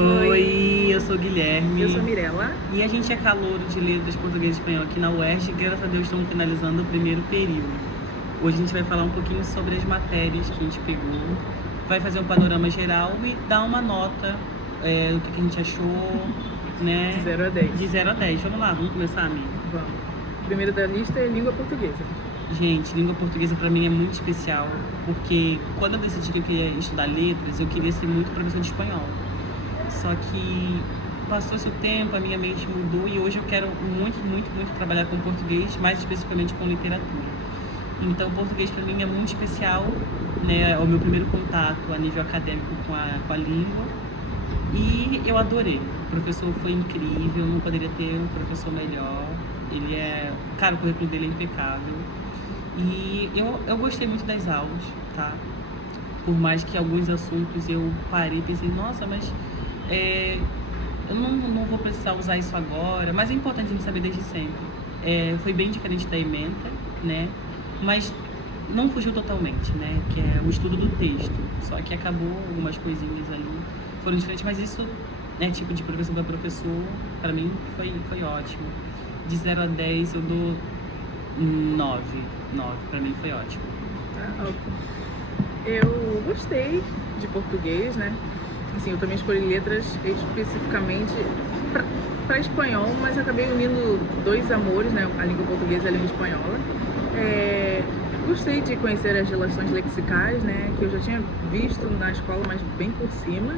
Oi, eu sou o Guilherme. Eu sou a Mirella. E a gente é calouro de letras português e espanhol aqui na UERJ. Graças a Deus estamos finalizando o primeiro período. Hoje a gente vai falar um pouquinho sobre as matérias que a gente pegou, vai fazer um panorama geral e dar uma nota do que a gente achou, né? De 0 a 10. De 0 a 10. Vamos lá, vamos começar, amiga? Vamos. O primeiro da lista é língua portuguesa. Gente, língua portuguesa pra mim é muito especial, porque quando eu decidi que eu queria estudar letras, eu queria ser muito professor de espanhol. Só que passou-se o tempo, a minha mente mudou e hoje eu quero muito, muito, muito trabalhar com português, mais especificamente com literatura. Então, o português para mim é muito especial, né? É o meu primeiro contato a nível acadêmico com a língua. E eu adorei. O professor foi incrível, não poderia ter um professor melhor. Ele é... Cara, o currículo dele é impecável. E eu gostei muito das aulas, tá? Por mais que alguns assuntos eu parei e pensei, nossa, mas eu não vou precisar usar isso agora. Mas é importante a gente saber desde sempre. Foi bem diferente da ementa, né? Mas não fugiu totalmente, né? Que é o estudo do texto. Só que acabou algumas coisinhas ali, foram diferentes, mas isso, né, tipo de professor para professor, pra mim foi ótimo. De 0 a 10 eu dou 9. Pra mim foi ótimo. Tá, ótimo. Eu gostei de português, né? Assim, eu também escolhi letras especificamente para espanhol, mas acabei unindo dois amores, né? A língua portuguesa e a língua espanhola. Gostei de conhecer as relações lexicais, né? Que eu já tinha visto na escola, mas bem por cima.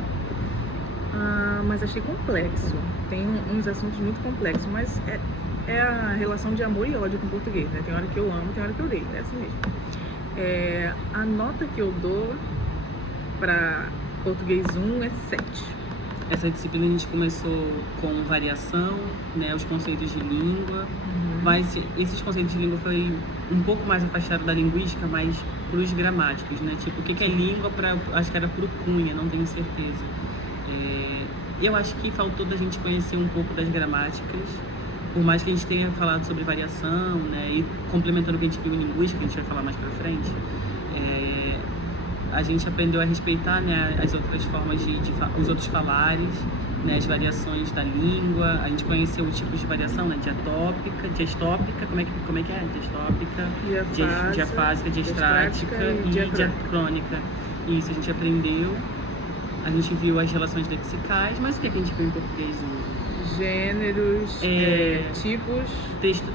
Mas achei complexo. Tem uns assuntos muito complexos, mas é a relação de amor e ódio com o português, né? Tem hora que eu amo, tem hora que eu odeio, é assim mesmo. A nota que eu dou para português 1 é 7. Essa disciplina a gente começou com variação, né, os conceitos de língua, mas esses conceitos de língua foi um pouco mais afastado da linguística, mas para os gramáticos, né? Tipo, o que é língua, acho que era para o Cunha, não tenho certeza. Eu acho que faltou da gente conhecer um pouco das gramáticas, por mais que a gente tenha falado sobre variação, né, e complementando o que a gente viu em linguística, que a gente vai falar mais para frente, a gente aprendeu a respeitar, né, as outras formas os outros falares, né, as variações da língua. A gente conheceu os tipos de variação, né, diatópica, diestópica, como é que é? Diestópica, diafásica, diastrática e diacrônica. Isso, a gente aprendeu. A gente viu as relações lexicais, mas o que a gente viu em português? Gêneros, tipos...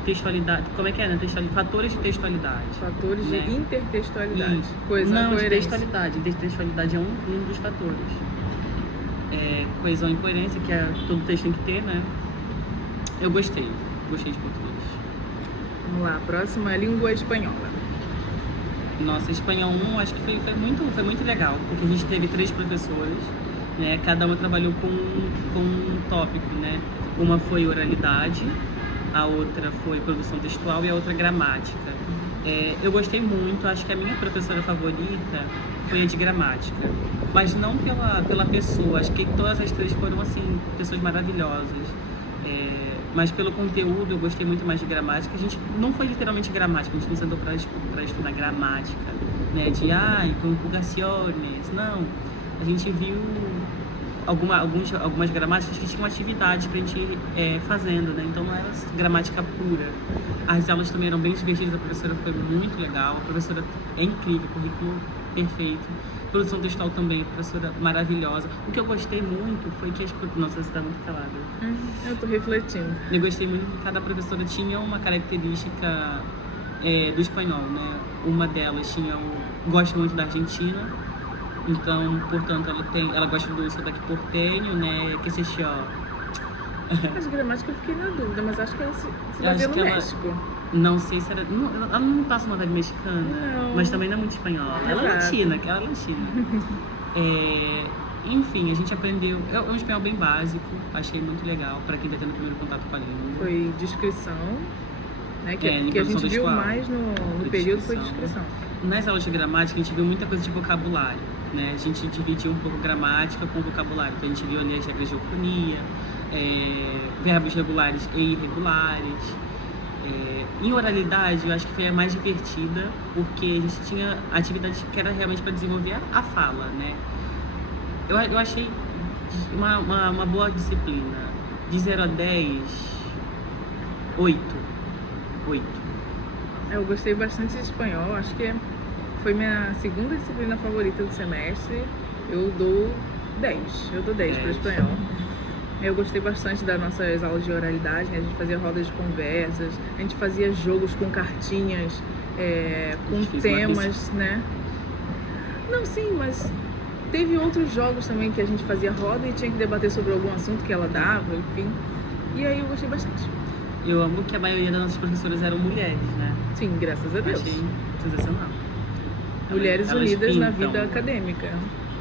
Textualidade, como é que é, né? Fatores de textualidade. Fatores, né, de intertextualidade. Coesão e coerência. De textualidade é um dos fatores. Coesão e coerência, que todo texto tem que ter, né? Eu gostei de português. Vamos lá, a próxima é língua espanhola. Nossa, espanhol 1, acho que foi muito legal, porque a gente teve 3 professores, né? Cada uma trabalhou com um tópico, né? Uma foi oralidade, a outra foi produção textual e a outra gramática. Eu gostei muito, acho que a minha professora favorita foi a de gramática, mas não pela pessoa, acho que todas as 3 foram, assim, pessoas maravilhosas. Mas pelo conteúdo eu gostei muito mais de gramática. A gente não foi literalmente gramática, a gente não sentou para estudar gramática, né, de conjugações, não. A gente viu algumas gramáticas que tinham atividades pra gente ir fazendo, né, então não era gramática pura. As aulas também eram bem divertidas, a professora foi muito legal, a professora é incrível, currículo perfeito. Produção textual também, professora maravilhosa. O que eu gostei muito foi que Nossa, você está muito calada. Eu tô refletindo. Eu gostei muito que cada professora tinha uma característica do espanhol, né? Uma delas gosta muito da Argentina, então, portanto, ela gosta do sotaque portenho, né? Que se chama. As gramáticas eu fiquei na dúvida, mas acho que ela se baseia no México. Não sei se era... ela não passa uma vibe mexicana, não, mas também não é muito espanhola. Ela é latina. Enfim, a gente aprendeu... É um espanhol bem básico, achei muito legal para quem está tendo o primeiro contato com a língua. Foi descrição, né? Que a gente viu mais no período foi descrição. Nas aulas de gramática, a gente viu muita coisa de vocabulário, né? A gente dividiu um pouco gramática com vocabulário. Então, a gente viu ali as regras de eufonia, verbos regulares e irregulares. Em oralidade, eu acho que foi a mais divertida, porque a gente tinha atividades que era realmente para desenvolver a fala, né? Eu achei uma boa disciplina. De 0 a 10, 8. 8. Eu gostei bastante de espanhol, acho que foi minha segunda disciplina favorita do semestre. Eu dou 10 para espanhol. Eu gostei bastante das nossas aulas de oralidade, né? A gente fazia rodas de conversas, a gente fazia jogos com cartinhas, com temas, né? Não, sim, mas teve outros jogos também que a gente fazia roda e tinha que debater sobre algum assunto que ela dava, enfim. E aí eu gostei bastante. Eu amo que a maioria das nossas professoras eram mulheres, né? Sim, graças a Deus. Achei sensacional. Mulheres unidas pintam. na vida acadêmica.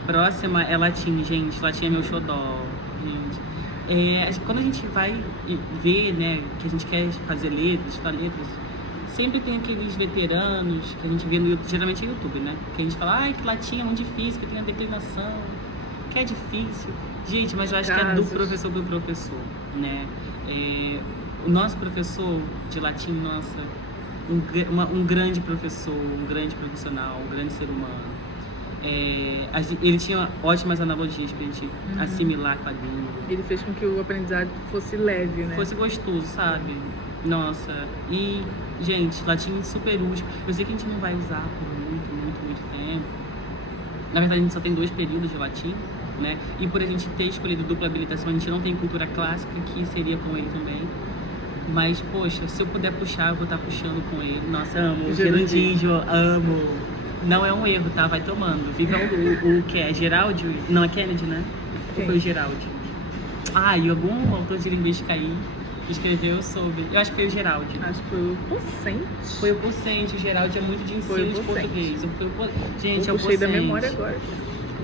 Próxima é latim, gente. Latim é meu xodó, gente. Quando a gente vai ver, né, que a gente quer fazer letras, estudar letras, sempre tem aqueles veteranos que a gente vê no YouTube, geralmente é YouTube, né? Que a gente fala, ai, que latim é muito difícil, que tem a declinação, que é difícil. Gente, mas eu acho que é do professor pro professor, né? O nosso professor de latim, nossa, um grande professor, um grande profissional, um grande ser humano. Ele tinha ótimas analogias pra gente assimilar com a língua. Ele fez com que o aprendizado fosse leve, né? Fosse gostoso, sabe? Nossa, e, gente, latim super útil. Eu sei que a gente não vai usar por muito tempo. Na verdade, a gente só tem 2 períodos de latim, né? E por a gente ter escolhido dupla habilitação, a gente não tem cultura clássica, que seria com ele também. Mas, poxa, se eu puder puxar, eu vou estar puxando com ele. Nossa, amo. Gerundinho, amo. Não é um erro, tá? Vai tomando. Viva o que é? Geraldi? Não, é Kennedy, né? Ou foi o Geraldi? E algum autor de linguística aí escreveu sobre... Eu acho que foi o Geraldi. Acho que foi o Pocente. Foi o Pocente. O Geraldi é muito de ensino de português. Gente, eu puxei da memória agora.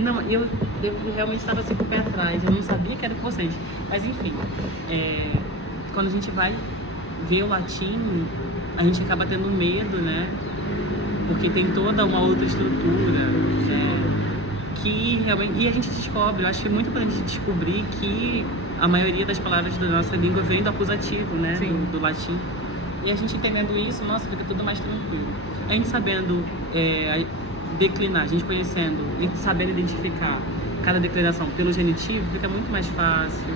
Não, eu realmente estava assim com o pé atrás. Eu não sabia que era o Pocente. Mas, enfim. Quando a gente vai ver o latim, a gente acaba tendo medo, né? Porque tem toda uma outra estrutura, que realmente... E a gente descobre, eu acho que é muito importante descobrir que a maioria das palavras da nossa língua vem do acusativo, né? Do latim. E a gente entendendo isso, nossa, fica tudo mais tranquilo. A gente sabendo declinar, a gente conhecendo e sabendo identificar cada declinação pelo genitivo, fica muito mais fácil.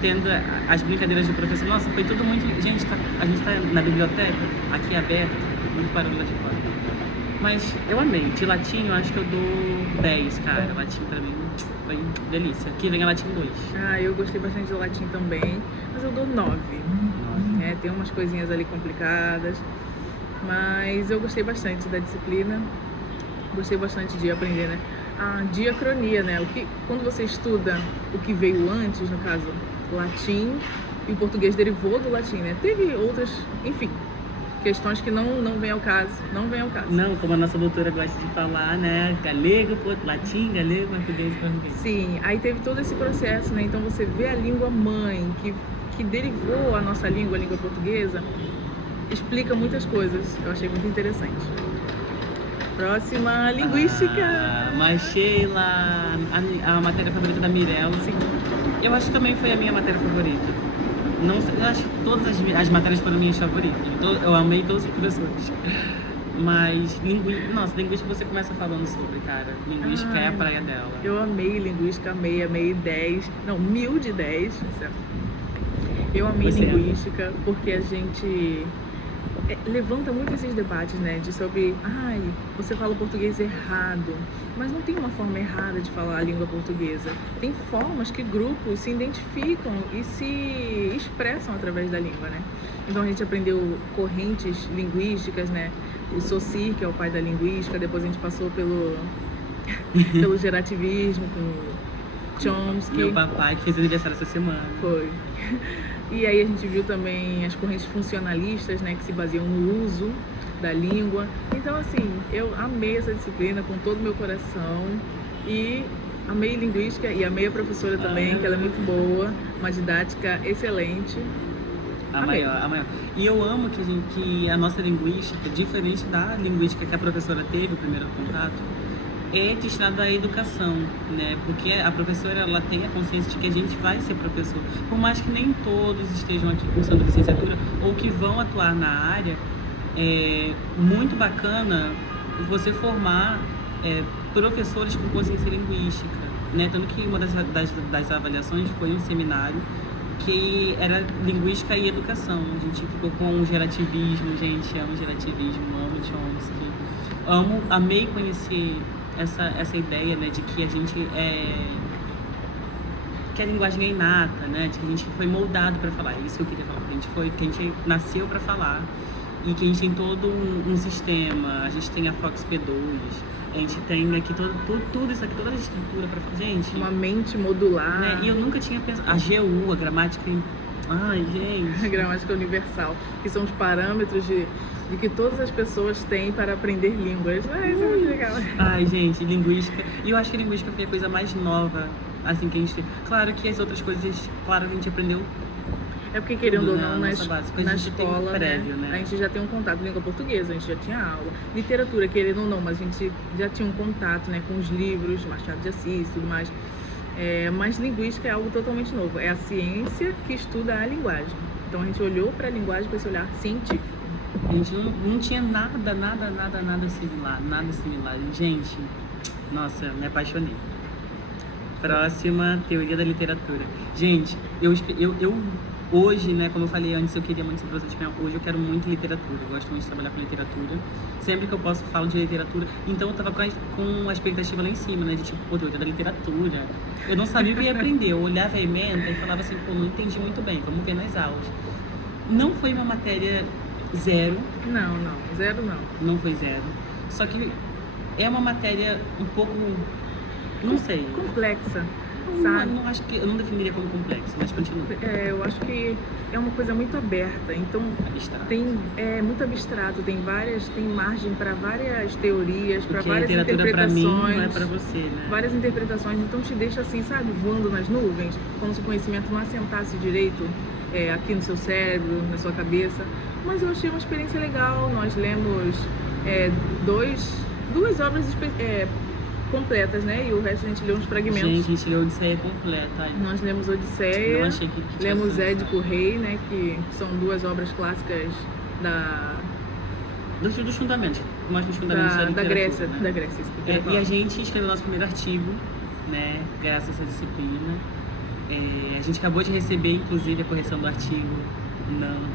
Tendo as brincadeiras do professor, nossa, foi tudo muito... Gente, a gente tá na biblioteca, aqui aberta, muito barulho lá de fora. Mas eu amei. De latim, eu acho que eu dou 10, cara. Latim pra mim foi delícia. Aqui vem a latim 2. Eu gostei bastante do latim também, mas eu dou 9. Tem umas coisinhas ali complicadas, mas eu gostei bastante da disciplina. Gostei bastante de aprender, né? A diacronia, né? Quando você estuda o que veio antes, no caso, latim, e o português derivou do latim, né? Teve outras, enfim, questões que não vem ao caso, Não, como a nossa doutora gosta de falar, né? Galego, latim, galego, português. Sim, aí teve todo esse processo, né? Então você vê a língua mãe, que derivou a nossa língua, a língua portuguesa, explica muitas coisas. Eu achei muito interessante. Próxima, linguística. Mas Sheila, a matéria favorita da Mirella. Sim. Eu acho que também foi a minha matéria favorita. Não sei, eu acho que todas as matérias foram minhas favoritas. Eu amei todos os professores. Mas linguística você começa falando sobre, cara. Linguística é a praia dela. Eu amei linguística, amei 10. Não, 1000 de 10. Eu amei linguística porque a gente levanta muito esses debates, né? Sobre, você fala português errado. Mas não tem uma forma errada de falar a língua portuguesa. Tem formas que grupos se identificam e se expressam através da língua, né? Então a gente aprendeu correntes linguísticas, né? O Saussure, que é o pai da linguística, depois a gente passou pelo gerativismo com Chomsky. Meu papai que fez aniversário essa semana. Foi. E aí a gente viu também as correntes funcionalistas, né, que se baseiam no uso da língua. Então, assim, eu amei essa disciplina com todo o meu coração e amei linguística e amei a professora também, que ela é muito boa, uma didática excelente. A maior. E eu amo que a nossa linguística, diferente da linguística que a professora teve, o primeiro contato, é destinada à educação, né? Porque a professora, ela tem a consciência de que a gente vai ser professor. Por mais que nem todos estejam aqui cursando licenciatura ou que vão atuar na área, é muito bacana você formar professores com consciência linguística, né? Tanto que uma das avaliações foi um seminário que era linguística e educação. A gente ficou com gerativismo, gente, amo gerativismo, amo Chomsky, amei conhecer essa ideia, né, de que a gente que a linguagem é inata, né, de que a gente foi moldado para falar. Isso que eu queria falar, que a gente nasceu para falar e que a gente tem todo um sistema. A gente tem a Fox P2, a gente tem aqui tudo isso aqui, toda a estrutura para falar. Gente, uma mente modular, né? E eu nunca tinha pensado. A GU, a gramática. Ai, gente. A gramática universal, que são os parâmetros de que todas as pessoas têm para aprender línguas. Isso é muito legal. Ai, gente, linguística. E eu acho que a linguística foi a coisa mais nova, assim, que a gente tem. Claro que as outras coisas, claro que a gente aprendeu. É porque, querendo ou não, na escola, prévio, né? A gente já tem um contato com língua portuguesa, a gente já tinha aula. Literatura, querendo ou não, mas a gente já tinha um contato, né, com os livros, Machado de Assis e tudo mais. Mas linguística é algo totalmente novo. É a ciência que estuda a linguagem. Então a gente olhou para a linguagem com esse olhar científico. A gente não tinha nada similar. Gente, nossa, me apaixonei. Próxima, teoria da literatura. Gente, eu hoje, né, como eu falei antes, eu queria muito ser professor de espanhol. Hoje eu quero muito literatura, eu gosto muito de trabalhar com literatura. Sempre que eu posso, falo de literatura. Então eu tava com a expectativa lá em cima, né, de tipo, pô, teoria da literatura. Eu não sabia o que ia aprender, eu olhava a ementa e falava assim, pô, não entendi muito bem, vamos ver nas aulas. Não foi uma matéria zero. Não, zero não. Não foi zero. Só que é uma matéria um pouco, não sei. Complexa. Sabe? Não acho que eu não definiria como complexo, mas continua. Eu acho que é uma coisa muito aberta, então abstrato. É muito abstrato, tem margem para várias teorias, para várias interpretações. Pra mim não é para você, né? Várias interpretações, então te deixa assim, sabe, voando nas nuvens, como se o conhecimento não assentasse direito aqui no seu cérebro, na sua cabeça. Mas eu achei uma experiência legal. Nós lemos duas obras completas, né? E o resto a gente leu uns fragmentos. Gente, a gente leu Odisseia completa. Nós lemos Odisseia, não achei que lemos Édipo Rei, né? Que são duas obras clássicas dos fundamentos, mais dos fundamentos da Grécia, né? Da Grécia. E a gente escreveu nosso primeiro artigo, né? Graças a essa disciplina. A gente acabou de receber, inclusive, a correção do artigo. Não.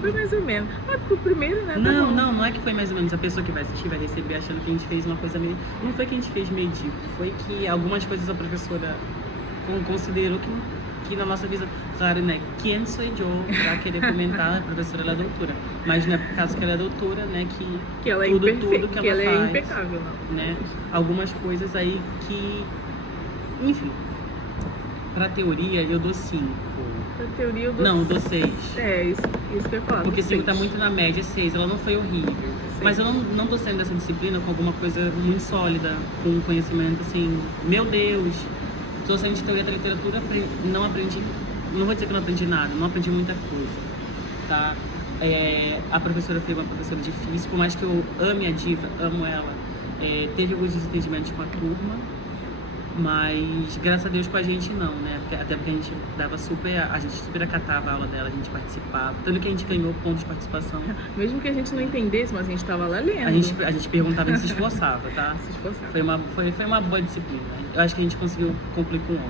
Foi mais ou menos. Pro primeiro, né? Não é que foi mais ou menos. A pessoa que vai assistir vai receber achando que a gente fez uma coisa meio... Não foi que a gente fez medíocre, foi que algumas coisas a professora considerou que na nossa visão... Claro, né? Quem sou eu pra querer comentar? A professora ela é doutora. Mas não é por causa que ela é doutora, né? Que ela é tudo que ela é faz, impecável, não. Né? Algumas coisas aí que... Enfim. Pra teoria, eu dou 5. Pra teoria, eu dou... Não, eu dou 6. Isso que eu ia falar. Porque 5 tá muito na média, 6. Ela não foi horrível. Sim. Mas eu não tô saindo dessa disciplina com alguma coisa muito sólida, com um conhecimento assim, meu Deus. Tô saindo de teoria da literatura, não aprendi, não vou dizer que não aprendi nada, não aprendi muita coisa, tá? A professora foi uma professora difícil, por mais que eu ame a Diva, amo ela, teve alguns desentendimentos com a turma, mas graças a Deus com a gente não, né? Até porque a gente super acatava a aula dela, a gente participava, tanto que a gente ganhou pontos de participação. Mesmo que a gente não entendesse, mas a gente tava lá lendo. A gente perguntava e se esforçava, tá? Se esforçava. Foi uma boa disciplina. Eu acho que a gente conseguiu concluir com honra.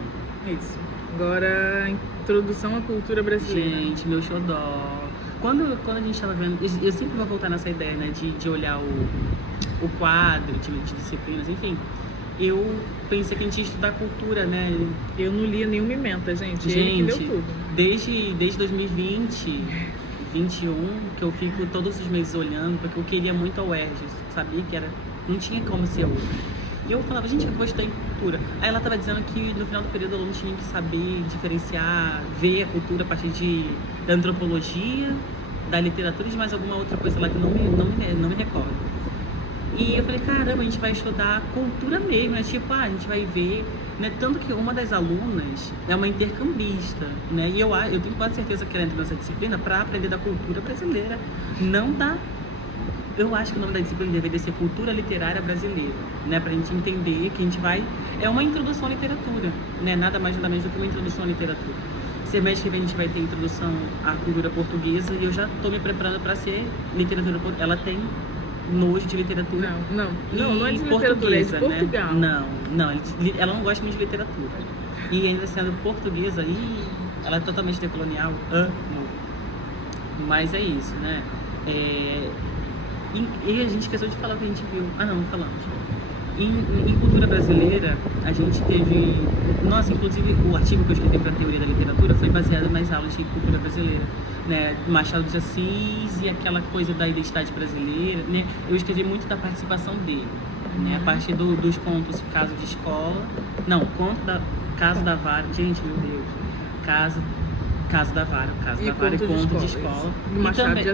Isso. Agora, introdução à cultura brasileira. Gente, meu xodó. Quando a gente tava vendo... Eu sempre vou voltar nessa ideia, né? De olhar o quadro, de disciplinas, enfim. Eu pensei que a gente ia estudar cultura, né? Eu não lia nenhuma ementa, gente. Gente, ele que deu tudo. Desde 2020, 21, que eu fico todos os meses olhando, porque eu queria muito a UERJ, sabia que não tinha como ser outra. E eu falava, gente, eu vou estudar em cultura. Aí ela estava dizendo que no final do período o aluno tinha que saber diferenciar, ver a cultura a partir da antropologia, da literatura e de mais alguma outra coisa lá que não me recordo. E eu falei, caramba, a gente vai estudar cultura mesmo, né? Tipo, a gente vai ver, né? Tanto que uma das alunas é uma intercambista, né? E eu tenho quase certeza que ela entra nessa disciplina para aprender da cultura brasileira, não da... Eu acho que o nome da disciplina deveria ser Cultura Literária Brasileira, né? Pra gente entender que a gente vai... É uma introdução à literatura, né? Nada mais nada menos do que uma introdução à literatura. Semestre que vem a gente vai ter introdução à cultura portuguesa e eu já tô me preparando para ser literatura... Ela tem nojo de literatura. Não é de literatura, é de Portugal. Né? Não, ela não gosta muito de literatura. E ainda sendo portuguesa, ela é totalmente decolonial, amo. Mas é isso, né? E a gente esqueceu de falar o que a gente viu. Não falamos. Em cultura brasileira, a gente teve... Nossa, inclusive o artigo que eu escrevi para a teoria da literatura foi baseado nas aulas de cultura brasileira, né? Machado de Assis e aquela coisa da identidade brasileira, né? Eu escrevi muito da participação dele, né? A partir dos contos Caso de Escola... Não, Caso da Vara... Gente, meu Deus. Caso da Vara e Conto de Escola.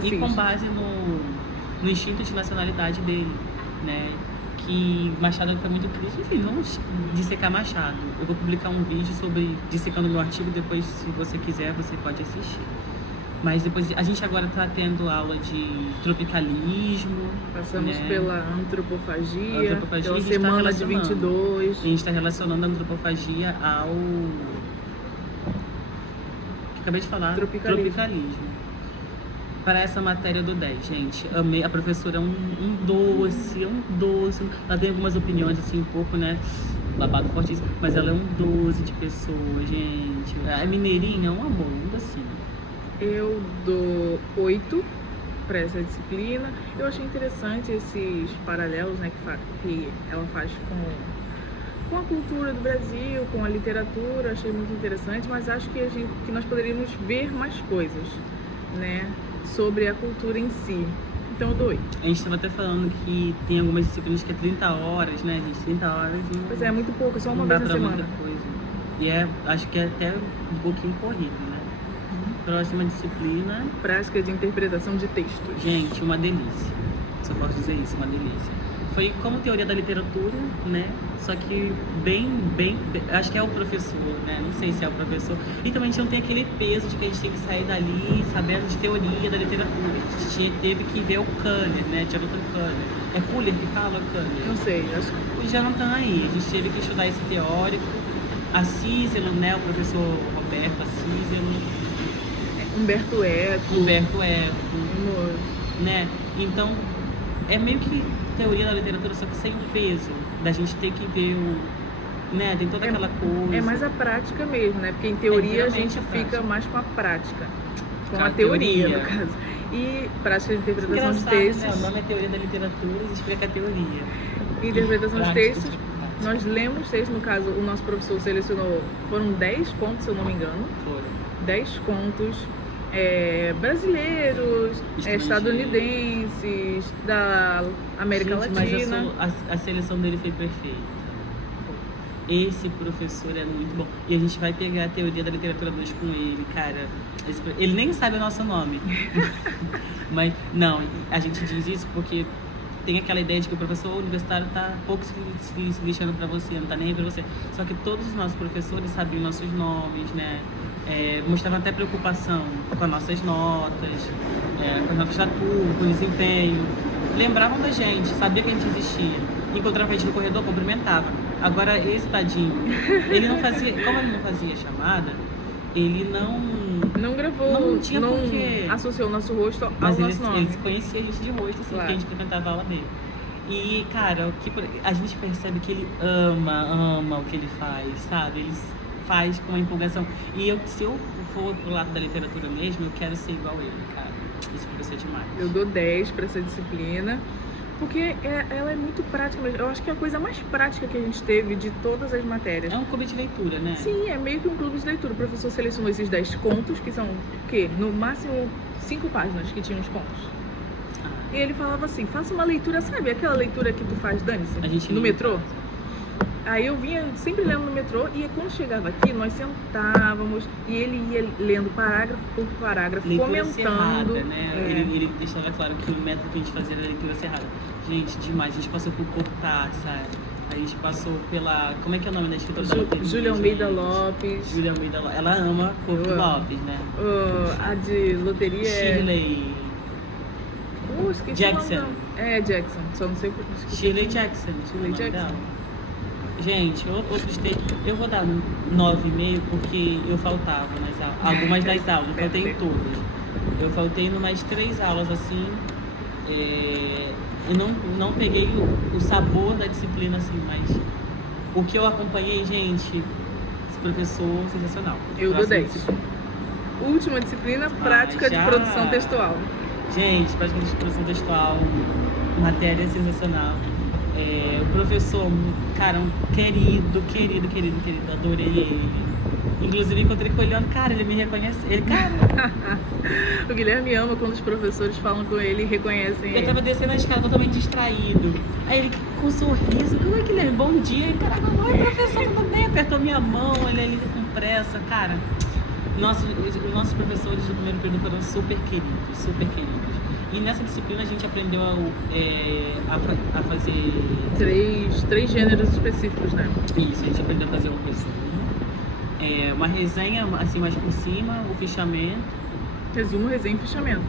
E com base no instinto de nacionalidade dele, né? Que Machado foi muito crítico, enfim, vamos dissecar Machado. Eu vou publicar um vídeo sobre dissecando meu artigo, depois, se você quiser, você pode assistir. Mas depois, a gente agora está tendo aula de tropicalismo. Passamos, né? Pela antropofagia pela semana de 22. A gente está relacionando a antropofagia ao... que acabei de falar, tropicalismo. Para essa matéria do 10, gente, amei. A professora é um doce. Ela tem algumas opiniões, assim, um pouco, né, babado fortíssimo, mas ela é um doce de pessoa, gente. A mineirinha é um amor, um docinho. Eu dou 8 para essa disciplina. Eu achei interessante esses paralelos, né, que ela faz com a cultura do Brasil, com a literatura. Achei muito interessante, mas acho que nós poderíamos ver mais coisas, né, sobre a cultura em si. Então eu dou 8. A gente estava até falando que tem algumas disciplinas que é 30 horas, né, gente? 30 horas não... Pois é muito pouco, só uma vez na semana. Coisa. E acho que é até um pouquinho corrido, né? Próxima disciplina... Prática de interpretação de textos. Gente, uma delícia. Só posso dizer isso, uma delícia. Foi como teoria da literatura, né? Só que bem, acho que é o professor, né? Não sei se é o professor. E também a gente não tem aquele peso de que a gente tem que sair dali sabendo de teoria da literatura. A gente teve que ver o Kanner, né? Jonathan Kanner. É Fuller que fala, Kanner? Não sei, acho que... O Jonathan aí. A gente teve que estudar esse teórico. A Cícero, né? O professor Roberto, a Cícero. Humberto Eco. Né? Então, é meio que teoria da literatura, só que sem o peso da gente ter que ver né, tem toda aquela coisa. É mais a prática mesmo, né? Porque em teoria a gente fica mais com a prática, com a teoria, no caso. E prática de interpretação de textos. Né? O nome é teoria da literatura, a gente explica a teoria. Interpretação de textos, nós lemos textos, no caso, o nosso professor selecionou, foram 10 contos, se eu não me engano. Foram. 10 contos. Brasileiros, estadunidenses, da América Latina. Mas a seleção dele foi perfeita. Esse professor é muito bom. E a gente vai pegar a teoria da literatura 2 com ele, cara. Ele nem sabe o nosso nome. Mas, não, a gente diz isso porque tem aquela ideia de que o professor universitário tá pouco se lixando pra você, não tá nem aí pra você. Só que todos os nossos professores sabiam nossos nomes, né? Mostravam até preocupação com as nossas notas, com as notas de turma, com o desempenho. Lembravam da gente, sabia que a gente existia. Encontrava a gente no corredor, cumprimentava. Agora, esse tadinho, ele não fazia, como ele não fazia chamada, ele não gravou, não tinha porquê. Associou o nosso rosto ao nosso nome. Ele conhecia a gente de rosto, assim, claro. Que a gente frequentava a aula dele. E, cara, a gente percebe que ele ama o que ele faz, sabe? Ele faz com uma empolgação. E se eu for pro lado da literatura mesmo, eu quero ser igual ele, cara. Esse professor é demais. Eu dou 10 pra essa disciplina, porque ela é muito prática mesmo. Eu acho que é a coisa mais prática que a gente teve de todas as matérias. É um clube de leitura, né? Sim, é meio que um clube de leitura. O professor selecionou esses 10 contos, que são, o quê? No máximo 5 páginas que tinham os contos. E ele falava assim, faça uma leitura, sabe? Aquela leitura que tu faz, dane-se, no metrô. Aí eu vinha sempre lendo no metrô e quando chegava aqui, nós sentávamos e ele ia lendo parágrafo por parágrafo, leitura comentando. Cerrada, né? Ele deixava claro que o método que a gente fazia era leitura cerrada. Gente, demais. A gente passou por Cortázar, a gente passou pela... Como é que é o nome da escritora da Loteria? Júlia Almeida Lopes. Júlia Almeida Lopes. Ela ama Corpo Lopes, né? A de Loteria Shirley... Jackson. Jackson. Só não sei por que. Shirley Jackson. Gente, outros textos, eu vou dar 9,5 porque eu faltava nas aulas, algumas das aulas, eu faltei em todas. Eu faltei em umas 3 aulas assim, eu não peguei o sabor da disciplina assim, mas o que eu acompanhei, gente, esse professor sensacional. Eu dou 10. Última disciplina, prática de produção textual. Gente, prática de produção textual, matéria sensacional. O professor, cara, um querido, adorei ele. Inclusive encontrei com ele, cara, ele me reconhece. Ele, cara. O Guilherme ama quando os professores falam com ele e reconhecem ele. Eu tava descendo a escada totalmente distraído. Aí ele com um sorriso, como é que Guilherme? Bom dia. E caraca, oi, professor, tudo bem? Apertou minha mão, ele ali com pressa, cara. Os nossos professores do primeiro período foram super queridos, super queridos. E nessa disciplina a gente aprendeu a fazer... Três gêneros específicos, né? Isso, a gente aprendeu a fazer um resumo, uma resenha assim mais por cima, o fichamento. Resumo, resenha e fichamento.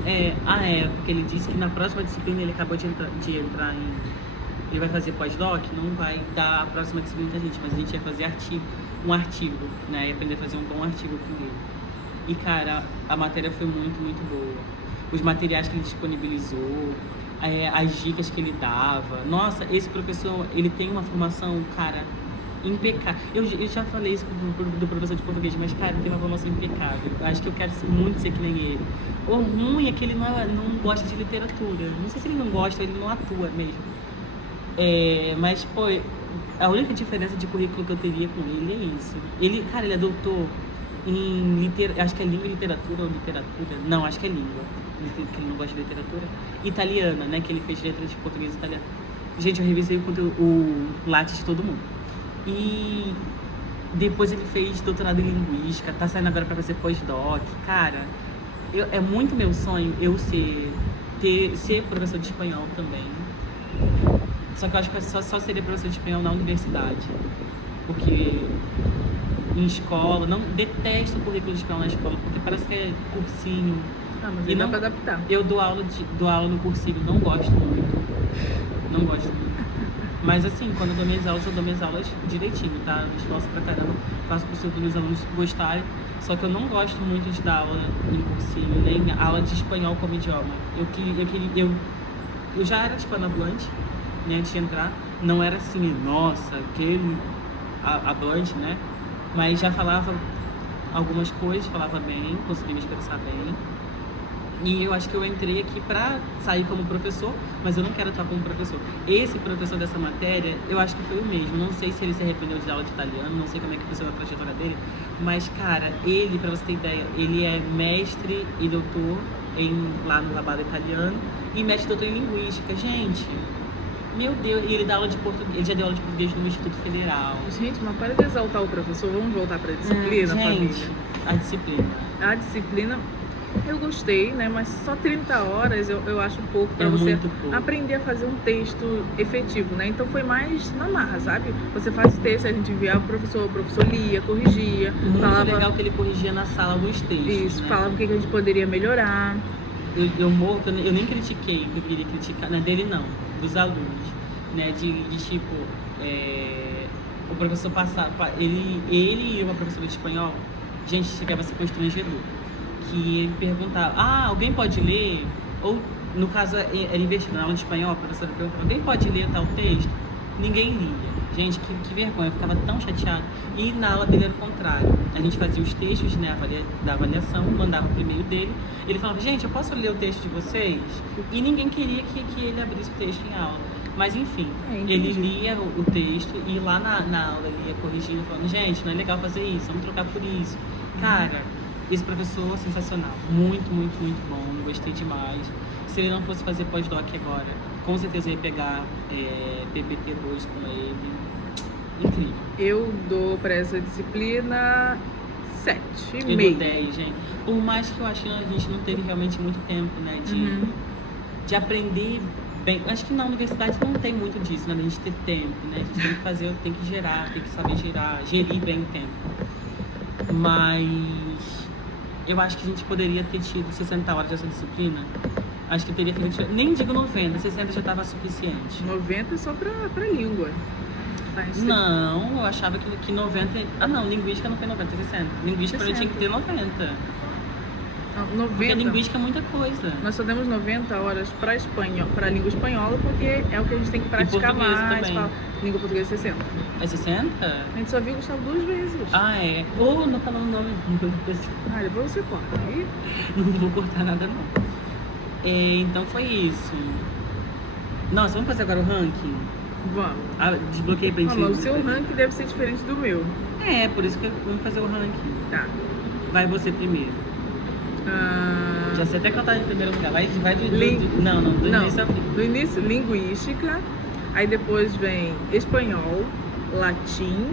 Porque ele disse que na próxima disciplina ele acabou de entrar em... Ele vai fazer pós-doc, não vai dar a próxima disciplina da gente, mas a gente vai fazer um artigo, né? E aprender a fazer um bom artigo com ele. E, cara, a matéria foi muito, muito boa. Os materiais que ele disponibilizou, as dicas que ele dava. Nossa, esse professor, ele tem uma formação, cara, impecável. Eu já falei isso do professor de português, mas, cara, ele tem uma formação impecável. Eu acho que eu quero muito ser que nem ele. O ruim é que ele não gosta de literatura. Não sei se ele não gosta, ele não atua mesmo. Mas, pô, a única diferença de currículo que eu teria com ele é isso. Ele é doutor em acho que é língua e literatura, ou literatura, não, acho que é língua, que ele não gosta de literatura, italiana, né, que ele fez letras de português e italiano. Gente, eu revisei o Lattes de todo mundo. E depois ele fez doutorado em linguística, tá saindo agora pra fazer pós-doc. Cara, é muito meu sonho eu ser professor de espanhol também. Só que eu acho que só seria professor de espanhol na universidade, porque em escola, não detesto o currículo de espanhol na escola, porque parece que é cursinho. Mas e não dá pra adaptar. Eu dou aula no cursinho, não gosto muito. Mas assim, quando eu dou minhas aulas direitinho, tá? Eu esforço pra caramba, faço pro seu dos meus alunos gostarem. Só que eu não gosto muito de dar aula em cursinho, nem aula de espanhol como idioma. Eu já era hispanohablante, né, antes de entrar. Não era assim, nossa, aquele hablante, né? Mas já falava algumas coisas, falava bem, conseguia me expressar bem. E eu acho que eu entrei aqui pra sair como professor, mas eu não quero atuar como professor. Esse professor dessa matéria, eu acho que foi o mesmo. Não sei se ele se arrependeu de dar aula de italiano, não sei como é que foi a trajetória dele. Mas, cara, ele, pra você ter ideia, ele é mestre e doutor lá no Rabado Italiano e mestre e doutor em linguística. Gente, meu Deus, e ele dá aula de português, ele já deu aula de português no Instituto Federal. Gente, mas para de exaltar o professor, vamos voltar pra disciplina, família. A disciplina. A disciplina, eu gostei, né? Mas só 30 horas eu acho pouco para você aprender a fazer um texto efetivo, né? Então foi mais na marra, sabe? Você faz o texto, a gente enviava o professor lia, corrigia. Muito legal que ele corrigia na sala alguns textos. Isso, né? Falava o que a gente poderia melhorar. Eu nem critiquei o que eu queria criticar, né? Dele não, dos alunos, né? De tipo, o professor passava, ele e uma professora de espanhol, gente, chegava a ser constrangedor. Que ele perguntava, alguém pode ler? Ou, no caso, era invertido, na aula de espanhol, a professora perguntava, alguém pode ler tal texto? Ninguém lia. Gente, que vergonha, eu ficava tão chateada. E na aula dele era o contrário. A gente fazia os textos, né, da avaliação, mandava pro e-mail dele. Ele falava, gente, eu posso ler o texto de vocês? E ninguém queria que ele abrisse o texto em aula. Mas enfim, ele lia o texto e lá na aula ele ia corrigindo, falando, gente, não é legal fazer isso, vamos trocar por isso. Cara, esse professor sensacional, muito, muito, muito bom, gostei demais. Se ele não fosse fazer pós-doc agora, com certeza eu ia pegar PPT-2 com ele. Incrível. Eu dou para essa disciplina 7,5. Eu dou 10, gente. Por mais que eu acho que a gente não teve realmente muito tempo, né, de aprender bem. Acho que na universidade não tem muito disso, né, a gente ter tempo, né, a gente tem que fazer, tem que gerar, tem que saber gerir bem o tempo. Mas eu acho que a gente poderia ter tido 60 horas dessa disciplina. Acho que teria feito, nem digo 90, 60 já estava suficiente. 90 só pra língua. Não, eu achava que 90... não, linguística não foi 90, 60. Linguística eu tinha que ter 90. Não, Porque 90. linguística é muita coisa. Nós só demos 90 horas para a língua espanhola, porque é o que a gente tem que praticar português mais. também. Língua portuguesa 60. É 60? A gente só viu o Gustavo 2 vezes. Ah, é. Ou não falando o nome da pessoa. Ah, depois você corta. Aí, Não vou cortar nada, não. Então foi isso. Nossa, vamos fazer agora o ranking? vamos. Desbloqueei pra Ah, gente. mas o seu ranking deve ser diferente do meu. Por isso que vamos fazer o ranking. Tá. Vai você primeiro. Ah, Já sei até cantar em primeiro lugar. Vai Não, do Não. início ao fim. Do início, linguística. Aí depois vem espanhol, latim.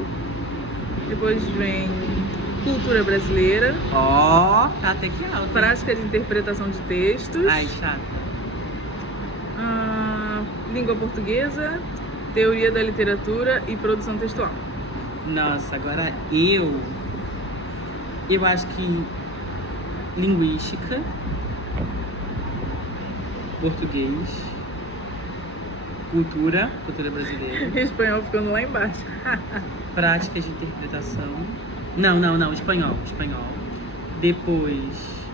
Depois vem cultura brasileira, Ó, tá até que alto. prática de interpretação de textos. Ai, chata. Língua portuguesa, teoria da literatura e produção textual. Nossa, agora eu acho que linguística, português, cultura brasileira, Espanhol ficando lá embaixo. práticas de interpretação. Não, espanhol. Depois.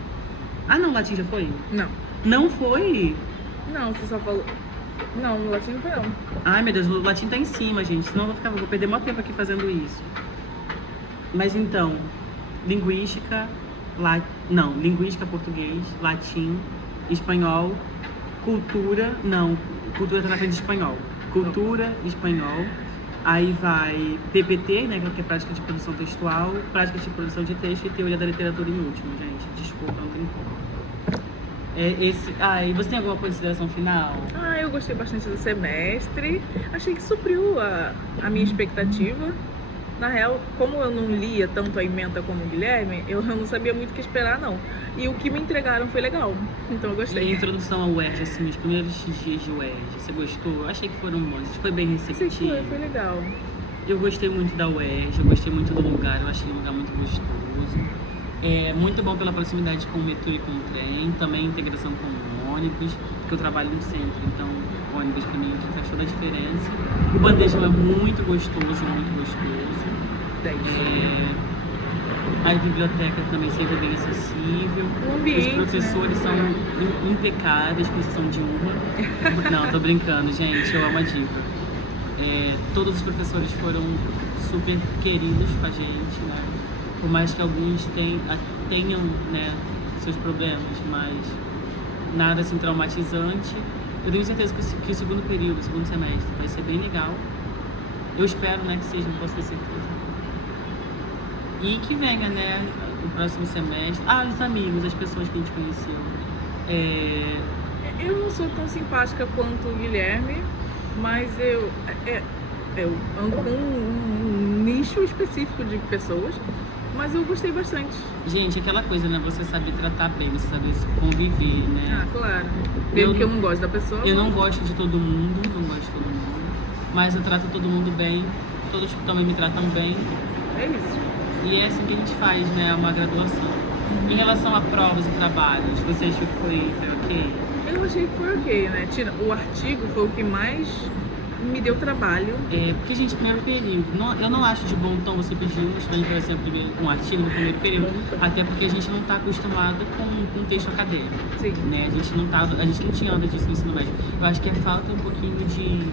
Ah, não, latim já foi? Não. Não foi? Não, você só falou. Não, no latim não foi não. Ai, meu Deus, o latim tá em cima, gente. Senão eu vou perder muito tempo aqui fazendo isso. Mas então, linguística, linguística, português, latim, espanhol, cultura, cultura tá na frente de espanhol. Cultura, espanhol, aí vai PPT, né, que é prática de produção textual, prática de produção de texto e teoria da literatura em último, gente. Desculpa, não tem como. E você tem alguma consideração final? Eu gostei bastante do semestre. Achei que supriu a minha expectativa. Na real, como eu não lia tanto a ementa como o Guilherme, eu não sabia muito o que esperar, não. E o que me entregaram foi legal. Então eu E a gostei. introdução ao UERJ, assim, os primeiros dias de UERJ, você gostou? Eu achei que foram bons, foi bem Achei que receptivo. foi legal. Eu gostei muito da UERJ, eu gostei muito do lugar, eu achei o lugar muito gostoso. É muito bom pela proximidade com o metrô e com o trem, também a integração com o ônibus, porque eu trabalho no centro, então o ônibus pra mim faz toda a diferença. O bandejão é muito gostoso, muito gostoso. 10. A biblioteca também sempre bem acessível. O ambiente, Os professores são impecáveis, com exceção de uma. Não, tô brincando, gente, eu amo a Diva. Todos os professores foram super queridos com a gente, né? Por mais que alguns tenham, né, seus problemas, mas nada assim traumatizante. Eu tenho certeza que o segundo período, o segundo semestre, vai ser bem legal. Eu espero, né, que seja, não posso ter certeza. E que venha, né, o próximo semestre. Os amigos, as pessoas que a gente conheceu. Eu não sou tão simpática quanto o Guilherme, mas eu ando com um nicho específico de pessoas, mas eu gostei bastante. Gente, aquela coisa, né, você saber tratar bem, você saber conviver, né? Claro. Mesmo que eu não goste da pessoa. Eu não gosto de todo mundo, mas eu trato todo mundo bem, todos também me tratam bem. É isso. E é assim que a gente faz, né, uma graduação. Em relação a provas e trabalhos, você achou que foi ok? Eu achei que foi ok, né? O artigo foi o que mais me deu trabalho. Porque, gente, primeiro período, eu não acho de bom tom você pedir um estudante para ser um artigo no primeiro período, até porque a gente não está acostumado com texto acadêmico. Sim. Né? A gente não tinha nada disso no ensino médio. Eu acho que falta um pouquinho de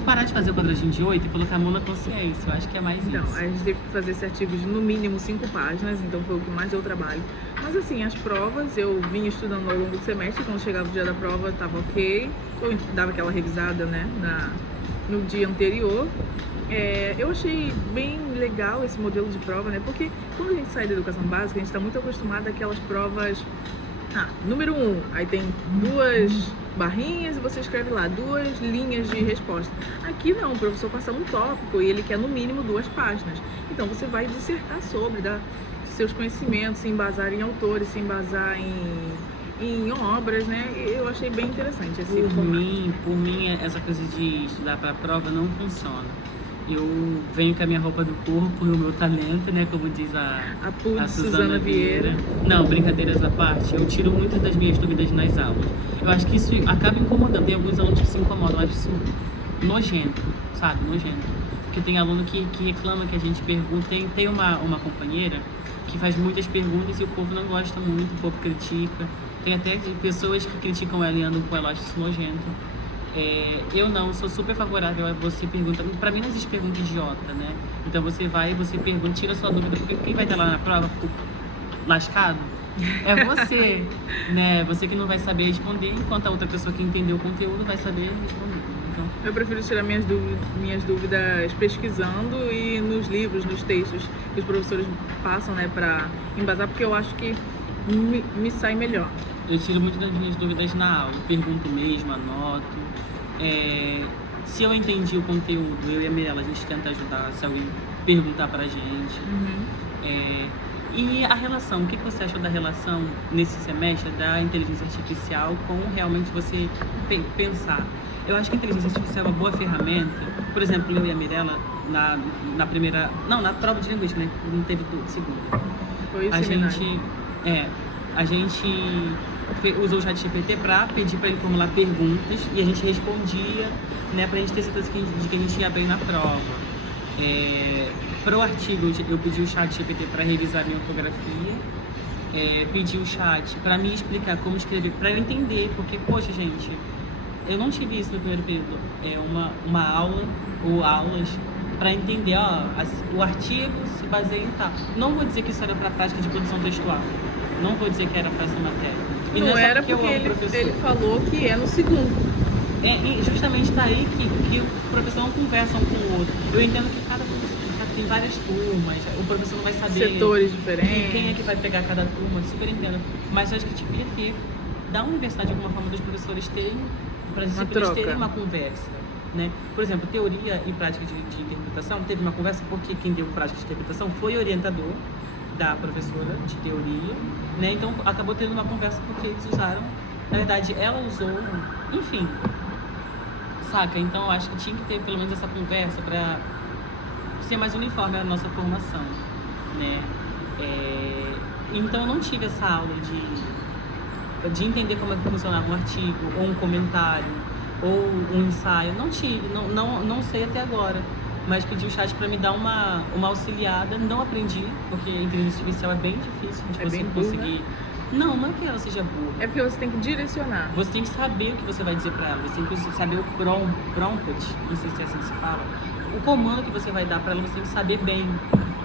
parar de fazer o quadradinho de 8 e colocar a mão na consciência. Eu acho que é mais Então, isso. a gente teve que fazer esse artigo de no mínimo 5 páginas, então foi o que mais deu trabalho. Mas assim, as provas eu vinha estudando ao longo do semestre, quando chegava o dia da prova estava ok, eu dava aquela revisada, né, no dia anterior. Eu achei bem legal esse modelo de prova, né, porque quando a gente sai da educação básica, a gente está muito acostumado àquelas provas. Número 1, aí tem 2 barrinhas e você escreve lá 2 linhas de resposta. Aqui não, o professor passa um tópico e ele quer no mínimo 2 páginas. Então você vai dissertar sobre, dar seus conhecimentos, se embasar em autores, se embasar em obras, né? Eu achei bem interessante esse formato. Por mim, essa coisa de estudar para a prova não funciona. Eu venho com a minha roupa do corpo e o meu talento, né? Como diz a Suzana Vieira. Não, brincadeiras à parte, eu tiro muitas das minhas dúvidas nas aulas. Eu acho que isso acaba incomodando. Tem alguns alunos que se incomodam, eu acho isso nojento, sabe? Nojento. Porque tem aluno que reclama que a gente pergunta. Tem uma companheira que faz muitas perguntas e o povo não gosta muito, o povo critica. Tem até pessoas que criticam ela e andam com ela, acho isso nojento. Eu não, sou super favorável a você perguntar. Pra mim não existe pergunta idiota, né? Então você vai, você pergunta, tira a sua dúvida, porque quem vai estar lá na prova lascado é você, né? Você que não vai saber responder, enquanto a outra pessoa que entendeu o conteúdo vai saber responder. Então, eu prefiro tirar minhas dúvidas pesquisando e nos livros, nos textos que os professores passam, né, pra embasar, porque eu acho que me sai melhor. eu tiro muito das minhas dúvidas na aula, pergunto mesmo, anoto. Se eu entendi o conteúdo, eu e a Mirella, a gente tenta ajudar se alguém perguntar pra gente. E a relação, o que você achou da relação nesse semestre da inteligência artificial com realmente você pensar? Eu acho que a inteligência artificial é uma boa ferramenta. Por exemplo, eu e a Mirella, na primeira... Não, na prova de linguística, né? Não teve segunda. Foi o A seminário. a gente usou o ChatGPT para pedir para ele formular perguntas e a gente respondia, né? Pra gente ter certeza de que a gente ia bem na prova. Para o artigo, eu pedi o ChatGPT para revisar minha ortografia, pedi o chat para me explicar como escrever, para eu entender, porque, poxa, gente, eu não tive isso no primeiro período, uma aula ou aulas para entender, o artigo se baseia em tal. Não vou dizer que isso era para prática de produção textual, não vou dizer que era para essa matéria. E Não é era porque ele falou que é no segundo. E justamente está aí que o professor não conversa um com o outro. Eu entendo que cada professor tem várias turmas, o professor não vai saber Setores diferentes. quem é que vai pegar cada turma, super entendo. Mas eu acho que devia ter, da universidade, de alguma forma, dos professores terem, para eles terem uma conversa. Né? Por exemplo, teoria e prática de interpretação, teve uma conversa porque quem deu prática de interpretação foi o orientador da professora de teoria, né? Então acabou tendo uma conversa porque eles usaram, na verdade ela usou, enfim, saca? Então acho que tinha que ter pelo menos essa conversa para ser mais uniforme a nossa formação, né? Então eu não tive essa aula de entender como é que funcionava um artigo, ou um comentário, ou um ensaio. Não tive, não sei até agora. Mas pedi o chat para me dar uma auxiliada. Não aprendi, porque a inteligência artificial é bem difícil de você conseguir. Não é que ela seja burra. É porque você tem que direcionar. Você tem que saber o que você vai dizer para ela. Você tem que saber o prompt, não sei se é assim que se fala. O comando que você vai dar para ela, você tem que saber bem,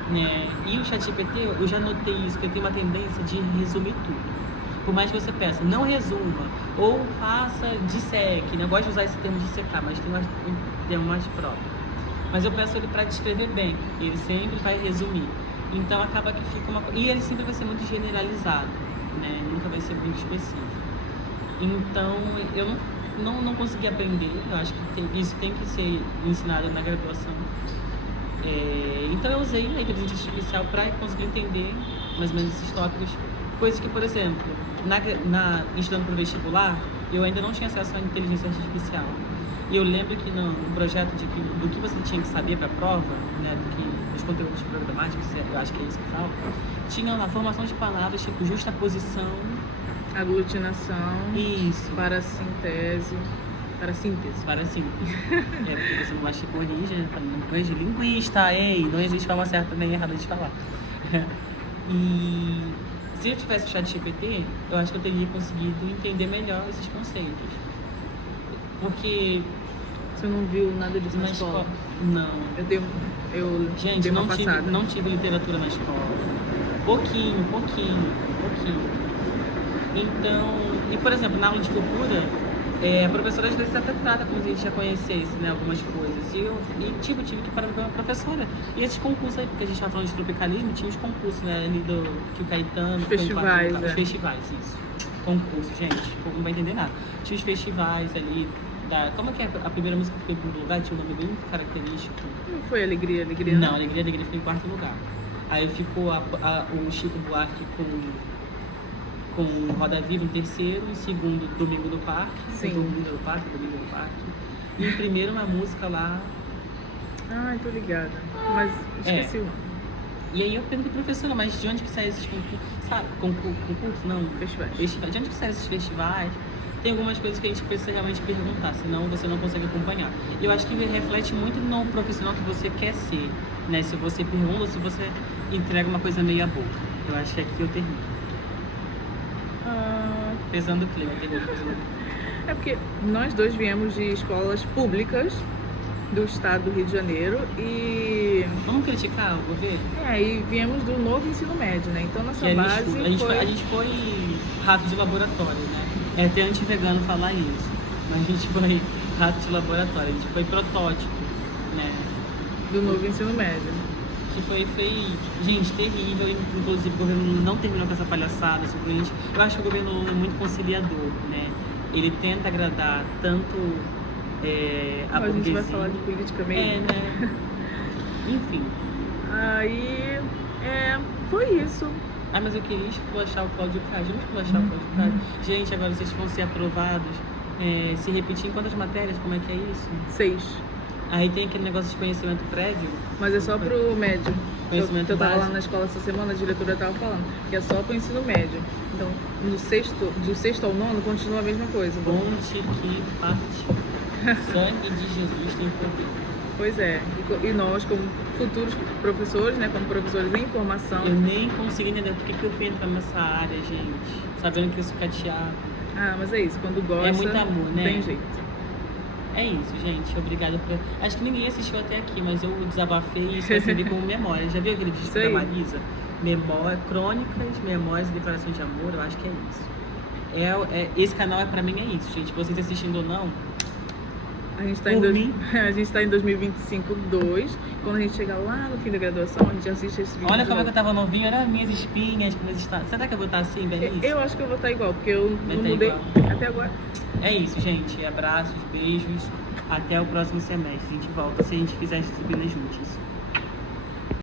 né? E o ChatGPT, eu já notei isso, que ele tem uma tendência de resumir tudo. Por mais que você peça, não resuma, ou faça disseque, né? Eu gosto de usar esse termo dissecar, mas tem um termo mais próprio. Mas eu peço ele para descrever bem, ele sempre vai resumir. Então acaba que fica uma... E ele sempre vai ser muito generalizado, né? Nunca vai ser muito específico. Então eu não consegui aprender, eu acho que isso tem que ser ensinado na graduação. Então eu usei a inteligência artificial para conseguir entender mais ou menos esses tópicos. Coisas que, por exemplo, estudando para o vestibular, eu ainda não tinha acesso à inteligência artificial. E eu lembro que no projeto do que você tinha que saber para a prova, né, dos conteúdos programáticos, eu acho que é isso que fala, tinha lá formação de palavras tipo justaposição, aglutinação, isso, para síntese. Porque você não vai te corrigir, né, falando coisa de linguista, não existe forma certa nem errada de falar. E se eu tivesse o ChatGPT, eu acho que eu teria conseguido entender melhor esses conceitos. Porque... Você não viu nada disso na escola? Não. Gente, dei não tive literatura na escola. Pouquinho. Então, e por exemplo, na aula de cultura, a professora às vezes até trata como se a gente já conhecesse, né, algumas coisas. E tive que parar com a professora. E esses concursos aí, porque a gente estava falando de tropicalismo, tinha os concursos, né, ali que o Caetano... Festivais, Os festivais, isso. Concurso, gente, o povo não vai entender nada. Tinha os festivais ali, como é que é a primeira música que foi em primeiro lugar? Tinha um nome bem característico. Não foi Alegria? Não, Alegria ficou em quarto lugar. Aí ficou o Chico Buarque com Roda Viva em terceiro, em segundo Domingo do Parque. Sim. Domingo do Parque. E em primeiro uma música lá... Ah, tô ligada. Mas esqueci o nome. E aí eu perguntei pra professora, mas de onde que saem esses concursos? Sabe? Concurso? Não. Festivais. De onde que saem esses festivais? tem algumas coisas que a gente precisa realmente perguntar, senão você não consegue acompanhar. E eu acho que reflete muito no profissional que você quer ser, né? Se você pergunta, se você entrega uma coisa meia boca. Eu acho que aqui eu termino. Pesando o clima, termino pesando o clima. É porque nós dois viemos de escolas públicas do estado do Rio de Janeiro e Vamos criticar o governo? e viemos do novo ensino médio, né? Então nossa Que base a gente foi rato de laboratório, né? É até anti-vegano falar isso, mas a gente foi rato de laboratório, a gente foi protótipo, né? do novo ensino médio. Que foi, gente, terrível. Inclusive o governo não terminou com essa palhaçada, simplesmente. Eu acho que o governo é muito conciliador, né? Ele tenta agradar tanto a A gente vai burguesia. falar de política mesmo. né? Enfim. Aí foi isso. Ah, mas eu queria esculachar o Cláudio Castro. Vamos esculachar o Cláudio Castro? Gente, agora vocês vão ser aprovados. Se repetir em quantas matérias? Como é que é isso? 6. Aí tem aquele negócio de conhecimento prévio. Mas é só pro médio. Conhecimento eu tava lá básico. na escola essa semana, a diretora tava falando que é só pro ensino médio. Então, do sexto ao nono continua a mesma coisa. Ponte que parte. Sangue de Jesus tem poder. Pois é. E nós, como futuros professores, né, como professores em formação. Eu nem consegui entender por que eu fui entrar nessa área, gente. Sabendo que eu sou cateado. Mas é isso, quando gosta, É muito amor, né? tem jeito. É isso, gente. Obrigada por. Acho que ninguém assistiu até aqui, mas eu desabafei e isso vai servir como memória. Já viu aquele disco Isso aí. da Marisa? Crônicas, memórias e declarações de amor. Eu acho que é isso. Esse canal pra mim é isso, gente. Vocês assistindo ou não, A gente tá Por mim. a gente tá em 2025-2. Quando a gente chegar lá no fim da graduação, a gente assiste esse vídeo. olha de como é que novo. eu tava novinha, olha as minhas espinhas, como eles estão. Será que eu vou estar assim, Benício? Eu acho que eu vou estar igual, porque eu Vai não tá mudei igual. até agora. É isso, gente. Abraços, beijos. Até o próximo semestre. A gente volta se a gente fizer as disciplinas juntas.